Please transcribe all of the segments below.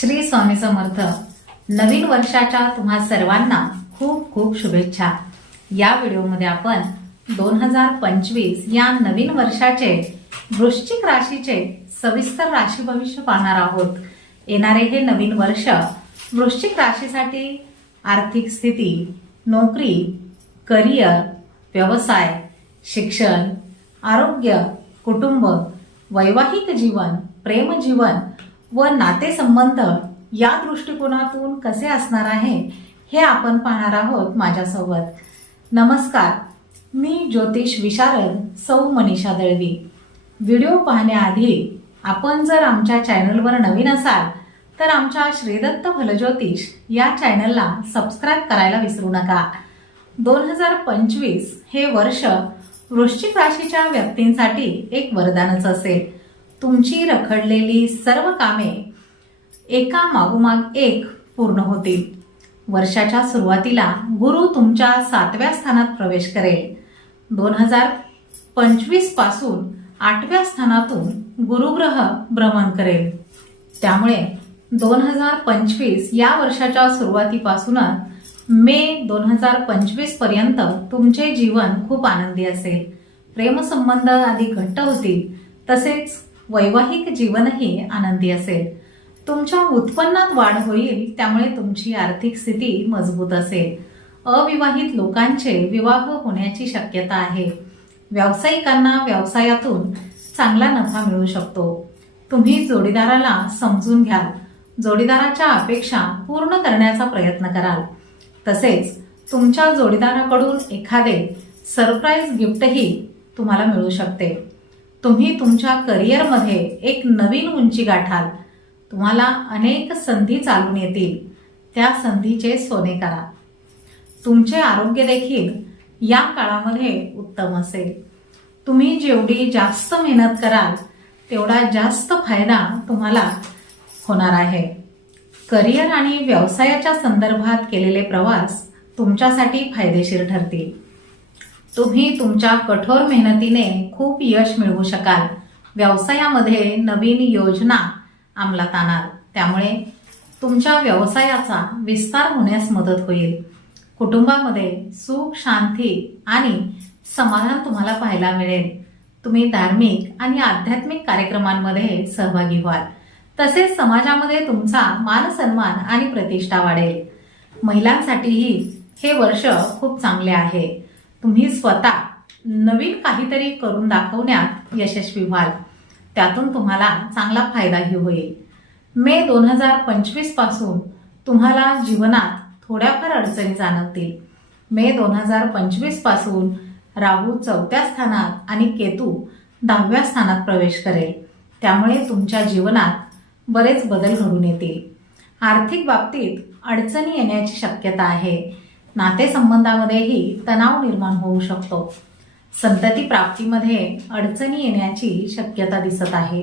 श्री स्वामी समर्थ नवीन वर्षाच्या तुम्हा सर्वांना खूप खूप शुभेच्छा. या व्हिडिओमध्ये आपण दोन हजार पंचवीस या नवीन वर्षाचे वृश्चिक राशीचे सविस्तर राशी भविष्य पाहणार आहोत. येणारे हे नवीन वर्ष वृश्चिक राशीसाठी आर्थिक स्थिती नोकरी करिअर व्यवसाय शिक्षण आरोग्य कुटुंब वैवाहिक जीवन प्रेमजीवन व नातेसंबंध या दृष्टिकोनातून कसे असणार आहे हे आपण पाहणार आहोत माझ्यासोबत. नमस्कार मी ज्योतिष विशारद सौ मनीषा दळवी. व्हिडिओ पाहण्याआधी आपण जर आमच्या चॅनलवर नवीन असाल तर आमच्या श्रीदत्त फलज्योतिष या चॅनलला सबस्क्राईब करायला विसरू नका. दोन हजार पंचवीस हे वर्ष वृश्चिक राशीच्या व्यक्तींसाठी एक वरदानच असेल. तुमची रखडलेली सर्व कामे एका मागोमाग एक पूर्ण होतील. वर्षाच्या सुरुवातीला गुरु तुमच्या सातव्या स्थानात प्रवेश करेल. दोन हजार पंचवीसपासून आठव्या स्थानातून गुरुग्रह भ्रमण करेल. त्यामुळे दोन हजार पंचवीस या वर्षाच्या सुरुवातीपासूनच मे दोन हजार पंचवीसपर्यंत तुमचे जीवन खूप आनंदी असेल. प्रेमसंबंध आधी घट्ट होतील. तसेच वैवाहिक जीवनही आनंदी असेल. तुमच्या उत्पन्नात वाढ होईल त्यामुळे तुमची आर्थिक स्थिती मजबूत असेल. अविवाहित लोकांचे विवाह होण्याची शक्यता आहे. व्यावसायिकांना व्यवसायातून चांगला नफा मिळू शकतो. तुम्ही जोडीदाराला समजून घ्याल. जोडीदाराच्या अपेक्षा पूर्ण करण्याचा प्रयत्न कराल. तसेच तुमच्या जोडीदाराकडून एखादे सरप्राईज गिफ्टही तुम्हाला मिळू शकते. तुम्ही तुमच्या करिअरमध्ये एक नवीन उंची गाठाल. तुम्हाला अनेक संधी चालून येतील. त्या संधीचे सोने करा. तुमचे आरोग्य देखील या काळामध्ये उत्तम असेल. तुम्ही जेवढी जास्त मेहनत कराल तेवढा जास्त फायदा तुम्हाला होणार आहे. करिअर आणि व्यवसायाच्या संदर्भात केलेले प्रवास तुमच्यासाठी फायदेशीर ठरतील. तुम्ही तुमच्या कठोर मेहनतीने खूप यश मिळवू शकाल. व्यवसायामध्ये नवीन योजना अंमलात आणाल त्यामुळे तुमच्या व्यवसायाचा विस्तार होण्यास मदत होईल. कुटुंबामध्ये सुख शांती आणि समाधान तुम्हाला पाहायला मिळेल. तुम्ही धार्मिक आणि आध्यात्मिक कार्यक्रमांमध्ये सहभागी व्हाल. तसेच समाजामध्ये तुमचा मानसन्मान आणि प्रतिष्ठा वाढेल. महिलांसाठीही हे वर्ष खूप चांगले आहे. तुम्ही स्वतः नवीन काहीतरी करून दाखवण्यात यशस्वी व्हाल. त्यातून तुम्हाला चांगला फायदाही होईल. मे दोन हजार पंचवीसपासून तुम्हाला जीवनात थोड्याफार अडचणी जाणवतील. मे दोन हजार पंचवीसपासून राहू चौथ्या स्थानात आणि केतू दहाव्या स्थानात प्रवेश करेल. त्यामुळे तुमच्या जीवनात बरेच बदल घडून येतील. आर्थिक बाबतीत अडचणी येण्याची शक्यता आहे. नातेसंबंधामध्येही तणाव निर्माण होऊ शकतो. संतती प्राप्तीमध्ये अडचणी येण्याची शक्यता दिसत आहे.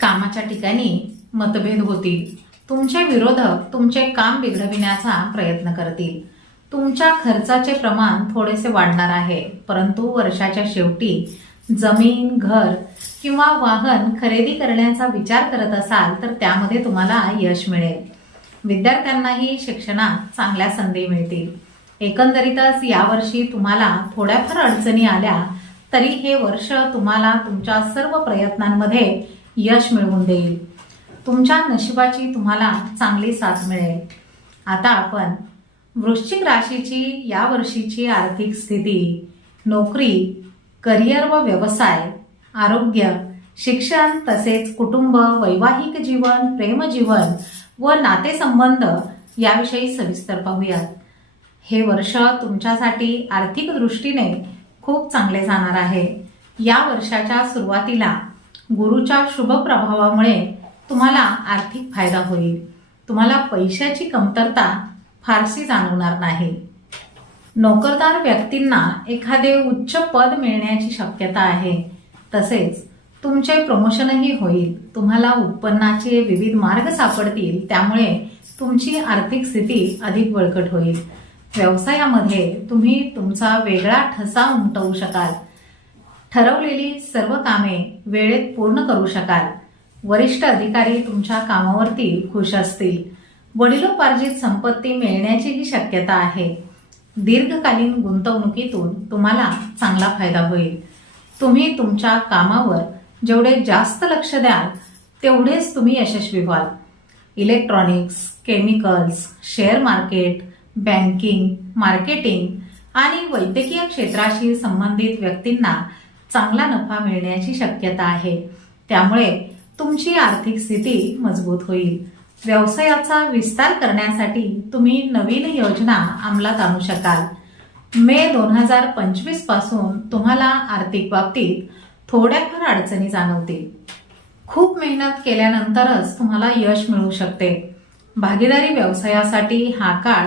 कामाच्या ठिकाणी मतभेद होतील. तुमचे विरोधक तुमचे काम बिघडविण्याचा प्रयत्न करतील. तुमच्या खर्चाचे प्रमाण थोडेसे वाढणार आहे परंतु वर्षाच्या शेवटी जमीन घर किंवा वाहन खरेदी करण्याचा विचार करत असाल तर त्यामध्ये तुम्हाला यश मिळेल. विद्यार्थ्यांनाही शिक्षणात चांगल्या संधी मिळतील. एकंदरीतच यावर्षी तुम्हाला थोड्याफार अडचणी आल्या तरी हे वर्ष तुम्हाला तुमच्या सर्व प्रयत्नांमध्ये यश मिळवून देईल. तुमच्या नशिबाची तुम्हाला चांगली साथ मिळेल. आता आपण वृश्चिक राशीची यावर्षीची आर्थिक स्थिती नोकरी करिअर व व्यवसाय आरोग्य शिक्षण तसेच कुटुंब वैवाहिक जीवन प्रेमजीवन व नातेसंबंध याविषयी सविस्तर पाहूयात. हे वर्ष तुमच्यासाठी आर्थिक दृष्टीने खूप चांगले जाणार आहे. या वर्षाच्या सुरुवातीला गुरुच्या शुभ प्रभावामुळे तुम्हाला आर्थिक फायदा होईल. तुम्हाला पैशाची कमतरता फारशी जाणवणार नाही. नोकरदार व्यक्तींना एखादे उच्च पद मिळण्याची शक्यता आहे. तसेच तुमचे प्रमोशनही होईल. तुम्हाला उत्पन्नाचे विविध मार्ग सापडतील. त्यामुळे तुमची आर्थिक स्थिती अधिक बळकट होईल. व्यवसायामध्ये तुम्ही तुमचा वेगळा ठसा उमटवू शकाल. ठरवलेली सर्व कामे वेळेत पूर्ण करू शकाल. वरिष्ठ अधिकारी तुमच्या कामावरती खुश असतील. वडिलोपार्जित संपत्ती मिळण्याचीही शक्यता आहे. दीर्घकालीन गुंतवणुकीतून तुम्हाला चांगला फायदा होईल. तुम्ही तुमच्या कामावर जेवढे जास्त लक्ष द्याल तेवढेच तुम्ही यशस्वी व्हाल. Electronics chemicals share market banking marketing आणि वैद्यकीय क्षेत्राशी संबंधित व्यक्तींना चांगला नफा मिळण्याची शक्यता आहे. त्यामुळे तुमची आर्थिक स्थिती मजबूत होईल. व्यवसायाचा विस्तार करण्यासाठी तुम्ही नवीन योजना अंमलात आणू शकाल. मे दोन हजार पंचवीसपासून तुम्हाला आर्थिक बाबतीत थोड्याफार अडचणी जाणवतील. खूप मेहनत केल्यानंतरच तुम्हाला यश मिळू शकते. भागीदारी व्यवसायासाठी हा काळ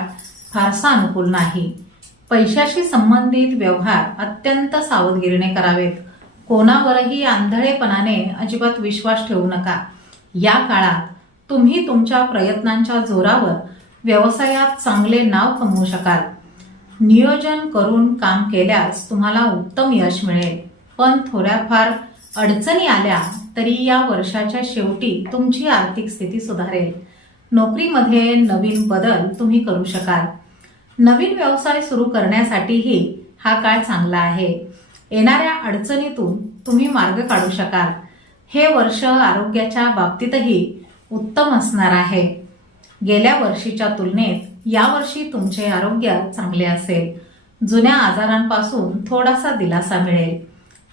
फारसा अनुकूल नाही. पैशाशी संबंधित व्यवहार अत्यंत सावधगिरीने करावेत. कोणावरही आंधळेपणाने अजिबात विश्वास ठेवू नका. या काळात तुम्ही तुमच्या प्रयत्नांच्या जोरावर व्यवसायात चांगले नाव कमवू शकाल. नियोजन करून काम केल्यास तुम्हाला उत्तम यश मिळेल. पण थोड्याफार अडचणी आल्या तरी या वर्षाच्या शेवटी तुमची आर्थिक स्थिती सुधारेल. नोकरीमध्ये नवीन बदल तुम्ही करू शकाल. नवीन व्यवसाय सुरू करण्यासाठीही हा काळ चांगला आहे. येणाऱ्या अडचणीतून तुम्ही मार्ग काढू शकाल. हे वर्ष आरोग्याच्या बाबतीतही उत्तम असणार आहे. गेल्या वर्षीच्या तुलनेत यावर्षी तुमचे आरोग्य चांगले असेल. जुन्या आजारांपासून थोडासा दिलासा मिळेल.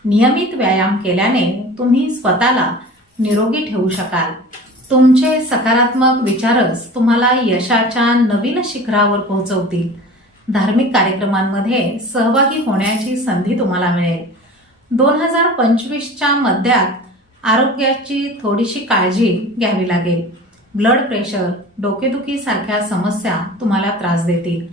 नियमित व्यायाम केल्याने तुम्ही स्वतःला निरोगी ठेवू शकाल. तुमचे सकारात्मक विचारच तुम्हाला यशाच्या नवीन शिखरावर पोहोचवतील. धार्मिक कार्यक्रमांमध्ये सहभागी होण्याची संधी तुम्हाला मिळेल. दोन हजार पंचवीसच्या मध्यात आरोग्याची थोडीशी काळजी घ्यावी लागेल. ब्लड प्रेशर डोकेदुखी सारख्या समस्या तुम्हाला त्रास देतील.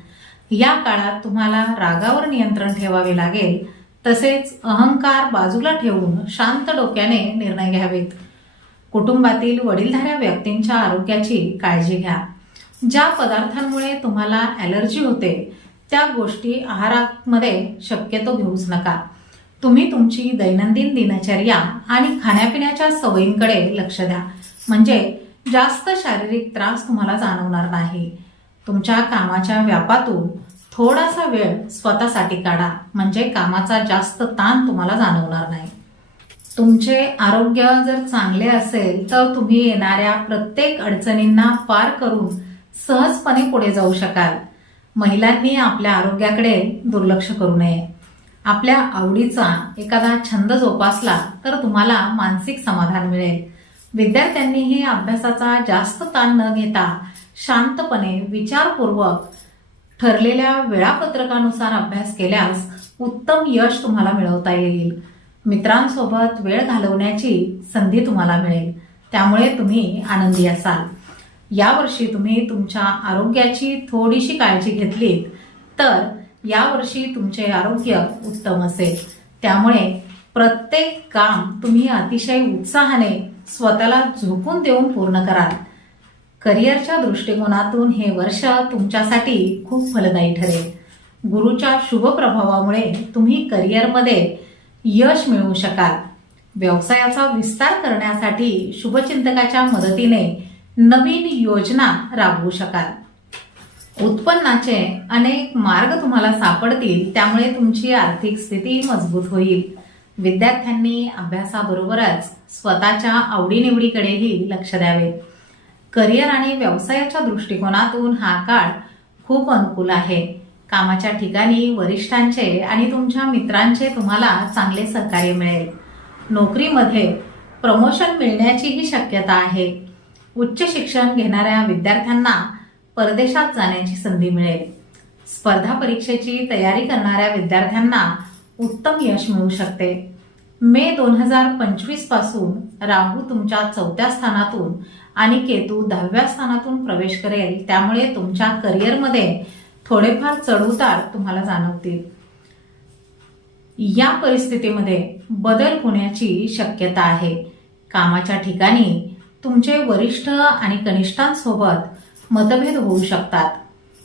या काळात तुम्हाला रागावर नियंत्रण ठेवावे लागेल. तसेच अहंकार बाजूला ठेवून शांत डोक्याने निर्णय घ्यावेत. कुटुंबातील वडीलधाऱ्या व्यक्तींच्या आरोग्याची काळजी घ्या. ज्या पदार्थांमुळे तुम्हाला ॲलर्जी होते त्या गोष्टी आहारामध्ये शक्यतो घेऊच नका. तुम्ही तुमची दैनंदिन दिनचर्या आणि खाण्यापिण्याच्या सवयींकडे लक्ष द्या. म्हणजे जास्त शारीरिक त्रास तुम्हाला जाणवणार नाही. तुमच्या कामाच्या व्यापातून थोडासा वेळ स्वतःसाठी काढा. म्हणजे कामाचा जास्त ताण तुम्हाला जाणवणार नाही. तुमचे आरोग्य जर चांगले असेल तर तुम्ही येणाऱ्या प्रत्येक अडचणींना पार करून सहजपणे पुढे जाऊ शकाल. महिलांनी आपल्या आरोग्याकडे दुर्लक्ष करू नये. आपल्या आवडीचा एखादा छंद जोपासला तर तुम्हाला मानसिक समाधान मिळेल. विद्यार्थ्यांनीही अभ्यासाचा जास्त ताण न घेता शांतपणे विचारपूर्वक ठरलेल्या वेळापत्रकानुसार अभ्यास केल्यास उत्तम यश तुम्हाला मिळवता येईल. मित्रांसोबत वेळ घालवण्याची संधी तुम्हाला मिळेल. त्यामुळे तुम्ही आनंदी असाल. यावर्षी तुम्ही तुमच्या आरोग्याची थोडीशी काळजी घेतलीत तर यावर्षी तुमचे आरोग्य उत्तम असेल. त्यामुळे प्रत्येक काम तुम्ही अतिशय उत्साहाने स्वतःला झोकून देऊन पूर्ण कराल. करिअरच्या दृष्टिकोनातून हे वर्ष तुमच्यासाठी खूप फलदायी ठरेल. गुरुच्या शुभ प्रभावामुळे तुम्ही करिअरमध्ये यश मिळवू शकाल. व्यवसायाचा विस्तार करण्यासाठी शुभचिंतकाच्या मदतीने नवीन योजना राबवू शकाल. उत्पन्नाचे अनेक मार्ग तुम्हाला सापडतील त्यामुळे तुमची आर्थिक स्थिती मजबूत होईल. विद्यार्थ्यांनी अभ्यासाबरोबरच स्वतःच्या आवडीनिवडीकडेही लक्ष द्यावे. करिअर आणि व्यवसायाच्या दृष्टिकोनातून हा काळ खूप अनुकूल आहे. कामाच्या ठिकाणी वरिष्ठांचे आणि तुमच्या मित्रांचे तुम्हाला चांगले सहकार्य मिळेल. नोकरीमध्ये प्रमोशन मिळण्याचीही शक्यता आहे. उच्च शिक्षण घेणाऱ्या विद्यार्थ्यांना परदेशात जाण्याची संधी मिळेल. स्पर्धा परीक्षेची तयारी करणाऱ्या विद्यार्थ्यांना उत्तम यश मिळू शकते. मे दोन हजार पंचवीसपासून राहू तुमच्या चौथ्या स्थानातून आणि केतू दहाव्या स्थानातून प्रवेश करेल. त्यामुळे तुमच्या करिअरमध्ये थोडेफार चढउतार तुम्हाला जाणवतील. या परिस्थितीमध्ये बदल होण्याची शक्यता आहे. कामाच्या ठिकाणी तुमचे वरिष्ठ आणि कनिष्ठांसोबत मतभेद होऊ शकतात.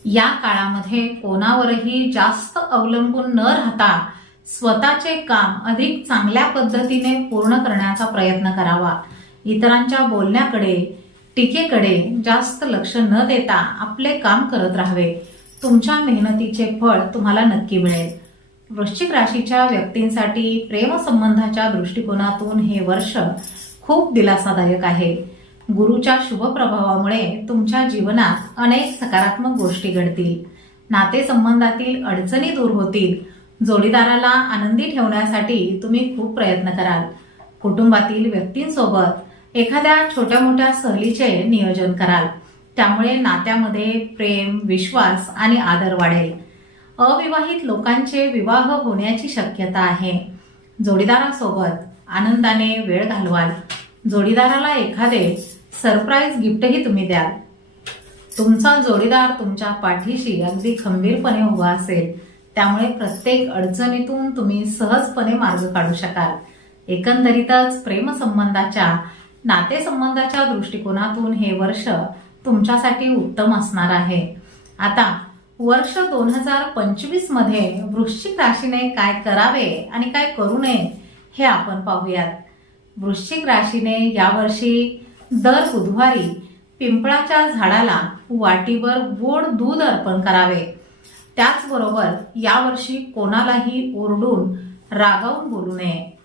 या काळामध्ये कोणावरही जास्त अवलंबून न राहता स्वतःचे काम अधिक चांगल्या पद्धतीने पूर्ण करण्याचा प्रयत्न करावा. इतरांच्या बोलण्याकडे टीकेकडे जास्त लक्ष न देता आपले काम करत राहावे. तुमच्या मेहनतीचे फळ तुम्हाला नक्की मिळेल. वृश्चिक राशीच्या व्यक्तींसाठी प्रेमसंबंधाच्या दृष्टिकोनातून हे वर्ष खूप दिलासादायक आहे. गुरुच्या शुभ प्रभावामुळे तुमच्या जीवनात अनेक सकारात्मक गोष्टी घडतील. नातेसंबंधातील अडचणी दूर होतील. जोडीदाराला आनंदी ठेवण्यासाठी तुम्ही खूप प्रयत्न कराल. कुटुंबातील व्यक्तींसोबत एखाद्या छोट्या मोठ्या सहलीचे नियोजन कराल. त्यामुळे नात्यामध्ये प्रेम विश्वास आणि आदर वाढेल. अविवाहित लोकांचे विवाह होण्याची शक्यता आहे. जोडीदारासोबत आनंदाने वेळ घालवाल. जोडीदाराला एखादे सरप्राईज गिफ्टही तुम्ही द्याल. तुमचा जोडीदार तुमच्या पाठीशी अगदी खंबीरपणे उभा असेल. त्यामुळे प्रत्येक अडचणीतून तुम्ही सहजपणे मार्ग काढू शकाल. एकंदरीतच प्रेमसंबंधाच्या नातेसंबंधाच्या दृष्टिकोनातून हे वर्ष तुमच्यासाठी उत्तम असणार आहे. आता वर्ष दोन हजार पंचवीसमध्ये वृश्चिक राशीने काय करावे आणि काय करू नये हे आपण पाहूयात. वृश्चिक राशीने यावर्षी दर बुधवारी पिंपळाच्या झाडाला वाटीवर गोड दूध अर्पण करावे. त्याचबरोबर यावर्षी कोणालाही ओरडून रागावून बोलू नये.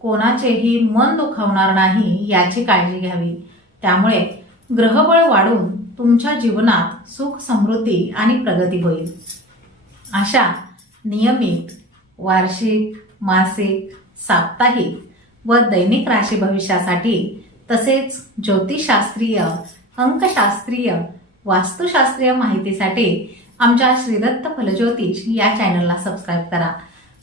कोणाचेही मन दुखावणार नाही याची काळजी घ्यावी. त्यामुळे ग्रहबळ वाढून तुमच्या जीवनात सुख समृद्धी आणि प्रगती होईल. अशा नियमित वार्षिक मासिक साप्ताहिक व दैनिक राशी भविष्यासाठी तसेच ज्योतिषशास्त्रीय अंकशास्त्रीय वास्तुशास्त्रीय माहितीसाठी आमच्या श्रीदत्त फलज्योतिष या चॅनलला सबस्क्राईब करा.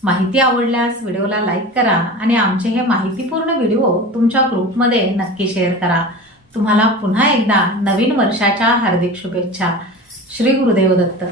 माहिती आवडल्यास व्हिडिओला लाईक करा आणि आमचे हे माहितीपूर्ण व्हिडिओ तुमच्या ग्रुपमध्ये नक्की शेअर करा. तुम्हाला पुन्हा एकदा नवीन वर्षाच्या हार्दिक शुभेच्छा. श्री गुरुदेव दत्त.